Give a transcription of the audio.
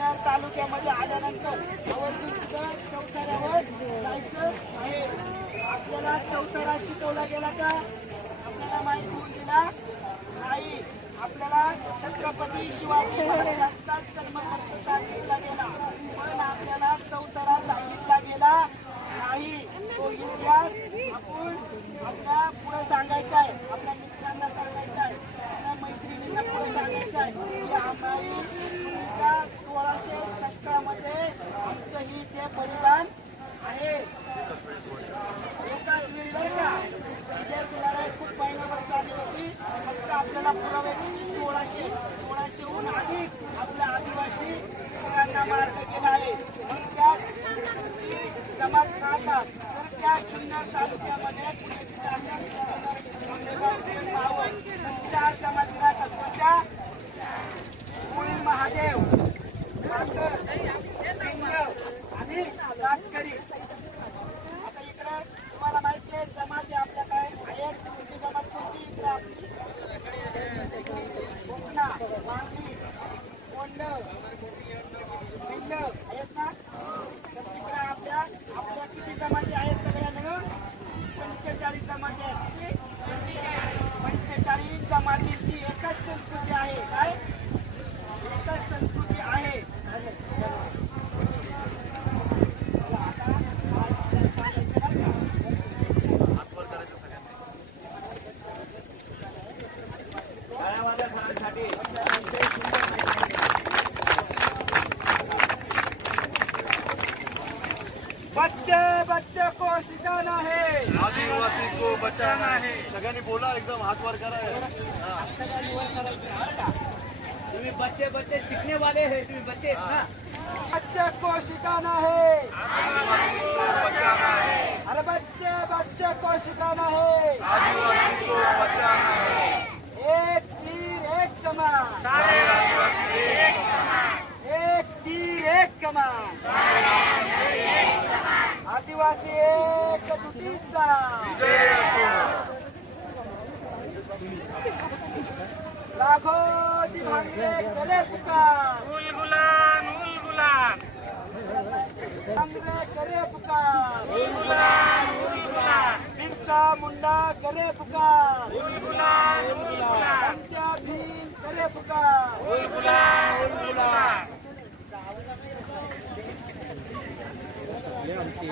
जुन्नर तालुक्यामध्ये आल्यानंतर आवर्जून चौथऱ्यावर जायचं आहे. आपल्याला चौथरा शिकवला गेला का? आपल्याला माहिती होऊन दिला नाही. आपल्याला छत्रपती शिवाजी महाराजांचा जन्मग्रंथ सांगितला गेला, पण आपल्याला चौथरा सांगितला गेला नाही. तो इतिहास आपण आपल्या पुढे सांगायचा आहे, आपल्या मित्रांना सांगायचा आहे, आपल्या मैत्रिणींना पुढे सांगायचं आहे की आम्ही 1600 शतकामध्ये आमचं ही ते बलिदान आहे. एकाच वेळी बरं का, लढाई खूप महिन्याभर चालली होती. फक्त आपल्याला पुरावे 1600हून अधिक आपल्या आदिवासी लोकांना मारलं गेला आहे. मग त्या जमात राहतात तर त्या जुन्नर तालुक्यामध्ये 4 जमाती राहतात. कोणत्या? मुळी, महादेव, काकर, पिंग आणि रातकरी. आता इकडे तुम्हाला माहिती आहे जमाती आपल्या काय आहेत. तुमची जमात कोणती? इकडे आपली कोकणा, मांडली, कोंड, पिंग आहेत ना. तर तिकडे आपल्या किती जमाती आहेत? सगळ्या मिळून 45 जमाती आहेत. किती? 45 जमातींची एकच संस्कृती आहे. काय? एकच संस्कृती आहे. बच्चे बच्चे को सिखाना है, आदिवासी को बचाना है. सगळ्यांनी बोला, एकदम हात वर करा. तुम्ही बच्चे बच्चे सीखने वाले हैं, तुम्ही बच्चे ना. बच्चे को सिखाना है, आदिवासी को बचाना है. अरे बच्चे बच्चे को सिखाना है. आदिवासी को बचाना है. एक तीर एक कमान, सारे आदिवासी एक समान. एक तीर एक कमान, आदिवासी एक दुटीचा. जय असो. राघोजी भांगरे करे पुकार, गुलगुलान गुलगुलान भांगरे करे पुकार, गुलगुलान गुलगुलान बिरसा मुंडा करे पुकार, गुलगुलान गुलगुलान पंजा भीम करे पुकार. गुलगुलान गुलगुलान. आमची